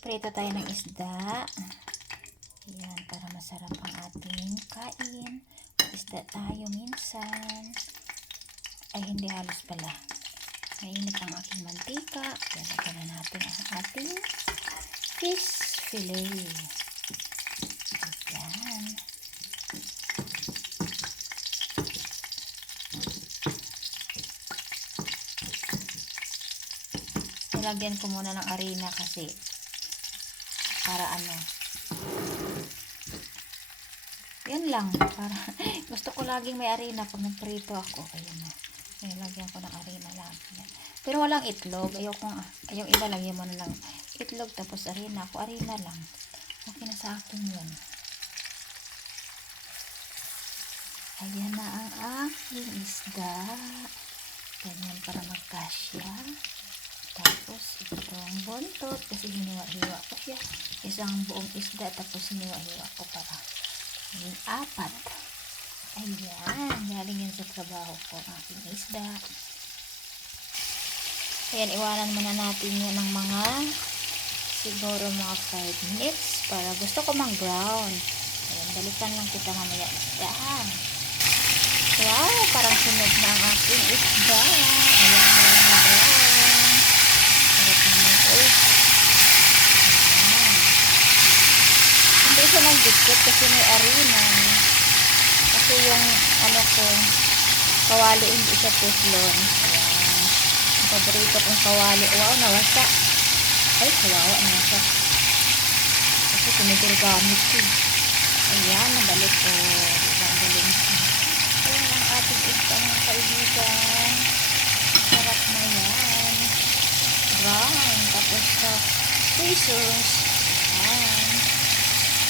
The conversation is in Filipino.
Prito tayo ng isda. Ayan, para masarap ang ating kain. Isda tayo minsan. Ay, hindi halos pala. Mainit ang aking mantika. Kaya lagyan na natin ang ating fish fillet. Ayan. Nilagyan ko muna ng arena kasi para ano. Yan lang para gusto ko laging may arena. Pag nagprito ako ayun na. Nilagyan ko ng arena lagi pero walang itlog. Kong ayaw iba lagyan mo na lang itlog tapos arena ako arena lang. Okay na sa akin yun. Ayan na ang aking isda. Ganyan para magkasya buntot kasi hiniwa-hiwa ko siya. Isang buong isda tapos hiniwa-hiwa ko para maging apat. Ayan, galing yan sa trabaho ko ang isda. Ayan, iwanan muna natin yan ng mga siguro mga 5 minutes para gusto ko mang brown. Ayan, balikan lang kita mamaya. Ayan. Wow, parang sunog na ang aking isda. Ayan, brown na brown. Sarap naman po. Ayan. Siya nagdikit kasi may arena. Kasi yung ano ko, kawali hindi siya teflon. Ayan. Ang paborito kong kawali. Wow, nawasa. Ay, kawawa na siya. Kasi tumigil gamit ko. Ayan, nabalik ko. Ang galing. Ayan ang ating isda mga kaibigan. Sarap na yan brown. Tapos sa sauce.